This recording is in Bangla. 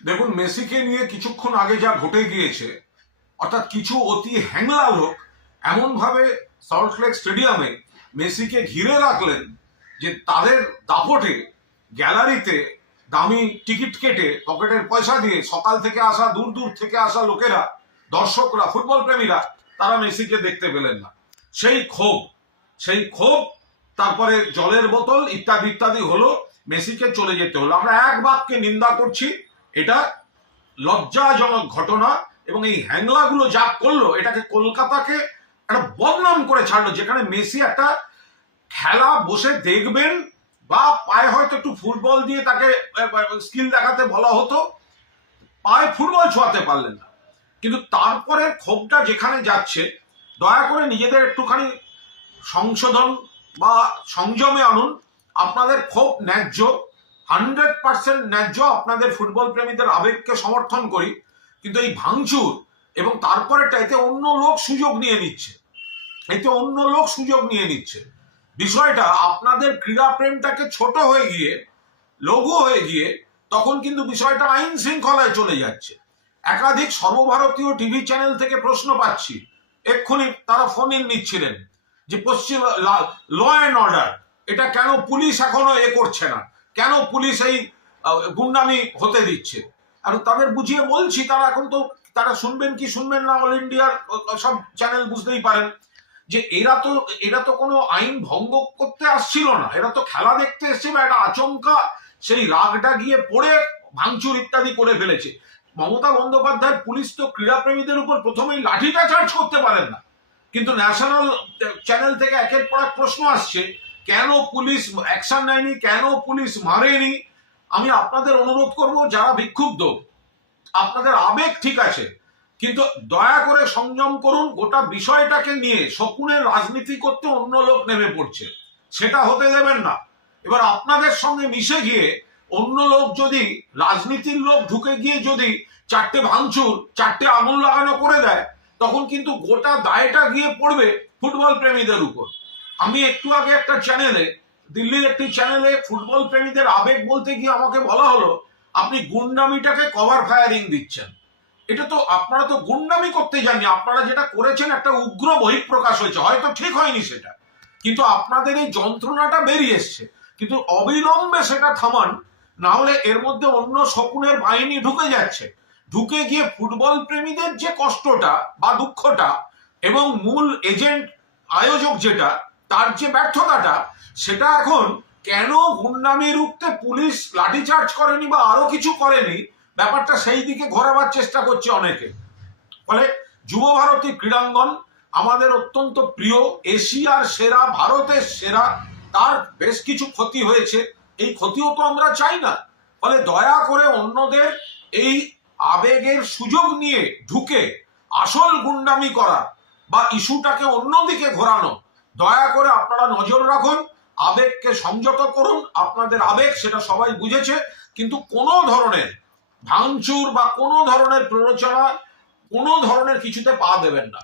দেখুন, মেসিকে নিয়ে কিছুক্ষণ আগে যা ঘটে গিয়েছে, অর্থাৎ কিছু অতি হ্যাংলা লোক এমনভাবে সল্টলেক স্টেডিয়ামে মেসিকে ঘিরে রাখলেন যে তাদের দাপটে, গ্যালারিতে দামি টিকিট কেটে পকেটের পয়সা দিয়ে সকাল থেকে আসা, দূর দূর থেকে আসা লোকেরা, দর্শকরা, ফুটবল প্রেমীরা, তারা মেসিকে দেখতে পেলেন না। সেই ক্ষোভ সেই ক্ষোভ, তারপরে জলের বোতল ইত্যাদি ইত্যাদি হলো, মেসিকে চলে যেতে হলো। আমরা এক বাক্যে নিন্দা করছি এটা লজ্জাজনক ঘটনা এবং এই হ্যাংলাগুলো যা করল, এটাকে কলকাতাকে একটা বদনাম করে ছাড়লো, যেখানে মেসি একটা খেলা বসে দেখবেন, বা পায়ে হয়তো একটু ফুটবল দিয়ে তাকে স্কিল দেখাতে বলা হতো, পায়ে ফুটবল ছোঁয়াতে পারলেন না। কিন্তু তারপরে ক্ষোভটা যেখানে যাচ্ছে, দয়া করে নিজেদের একটুখানি সংশোধন বা সংযমে আনুন। আপনাদের ক্ষোভ ন্যায্য হান্ড্রেড পার্সেন্ট ন্যায্য আপনাদের ফুটবল প্রেমীদের আবেগকে সমর্থন করি, কিন্তু এই ভাঙচুর এবং তারপরেটা এতে অন্য লোক সুযোগ নিয়ে নিচ্ছে। এতে অন্য লোক সুযোগ নিয়ে নিচ্ছে। বিষয়টা, আপনাদের ক্রীড়া প্রেমটাকে ছোট হয়ে গিয়ে, লঘু হয়ে গিয়ে, তখন কিন্তু বিষয়টা আইন শৃঙ্খলায় চলে যাচ্ছে। একাধিক সর্বভারতীয় টিভি চ্যানেল থেকে প্রশ্ন পাচ্ছি। এক্ষুনি তারা ফোন ইন নিচ্ছিলেন যে পশ্চিম ল অ্যান্ড অর্ডার এটা কেন পুলিশ এখনও এ করছে না? কেন পুলিশ এই গুন্ডামি হতে দিচ্ছে? আর তাদের বুঝিয়ে বলছি, তারা এখন তো, তারা শুনবেন কি শুনবেন না অল ইন্ডিয়ার সব চ্যানেল বুঝতেই পারেন, যে এরা তো এরা তো কোনো আইন ভঙ্গ করতে আসছিল না। এরা তো খেলা দেখতে এসছে বা একটা আচমকা, সেই রাগটা গিয়ে পড়ে ভাঙচুর ইত্যাদি করে ফেলেছে। মমতা বন্দ্যোপাধ্যায় পুলিশ তো ক্রীড়াপ্রেমীদের উপর প্রথমেই লাঠিটা চার্জ করতে পারেন না। কিন্তু ন্যাশনাল চ্যানেল থেকে একের পর এক প্রশ্ন আসছে কেন পুলিশ অ্যাকশন নেয়নি? কেন পুলিশ মারেনি? আমি আপনাদের অনুরোধ করব, যারা বিক্ষুব্ধ, আপনাদের আবেগ ঠিক আছে, কিন্তু দয়া করে সংযম করুন, গোটা বিষয়টাকে নিয়ে শকুনের রাজনীতি করতে অন্য লোক নেমে পড়ছে। সেটা হতে দেবেন না। এবার আপনাদের সঙ্গে মিশে গিয়ে অন্য লোক যদি, রাজনীতির লোক ঢুকে গিয়ে যদি চারটে ভাঙচুর, চারটে আঙুল লাগানো করে দেয়, তখন কিন্তু গোটা দায়টা গিয়ে পড়বে ফুটবল প্রেমীদের উপর। আমি একটু আগে একটা চ্যানেলে দিল্লির একটি চ্যানেলে ফুটবল প্রেমীদের আবেগ বলতে গিয়ে আমাকে বলা হলো, আপনি গুন্ডামিটাকে কভার ফায়ারিং দিচ্ছেন। এটা তো আপনারা তো গুন্ডামি করতে যাননি, আপনারা যেটা করেছেন একটা উগ্র বহিঃপ্রকাশ হয়েছে, হয়তো ঠিক হয়নি সেটা। কিন্তু আপনাদের এই যন্ত্রণাটা বেরিয়ে এসছে। কিন্তু অবিলম্বে সেটা থামান না হলে এর মধ্যে অন্য শকুনের বাহিনী ঢুকে যাচ্ছে। ঢুকে গিয়ে ফুটবল প্রেমীদের যে কষ্টটা বা দুঃখটা, এবং মূল এজেন্ট আয়োজক যেটা তার যে ব্যর্থতাটা, সেটা এখন কেন গুন্ডামি রুখতে পুলিশ লাঠিচার্জ করেনি বা আরও কিছু করেনি, ব্যাপারটা সেই দিকে ঘোরাবার চেষ্টা করছে অনেকে। ফলে যুব ভারতী ক্রীড়াঙ্গন আমাদের অত্যন্ত প্রিয়, এশিয়ার সেরা, ভারতের সেরা, তার বেশ কিছু ক্ষতি হয়েছে। এই ক্ষতিও তো আমরা চাই না। ফলে দয়া করে অন্যদের এই আবেগের সুযোগ নিয়ে ঢুকে আসল গুন্ডামি করা বা ইস্যুটাকে অন্যদিকে ঘোরানো দয়া করে আপনারা নজর রাখুন, আবেগকে সংযত করুন, আপনাদের আবেগ সেটা সবাই বুঝেছে, কিন্তু কোনো ধরনের ভাঙচুর বা কোনো ধরনের প্ররোচনা কোনো ধরনের কিছুতে পা দেবেন না।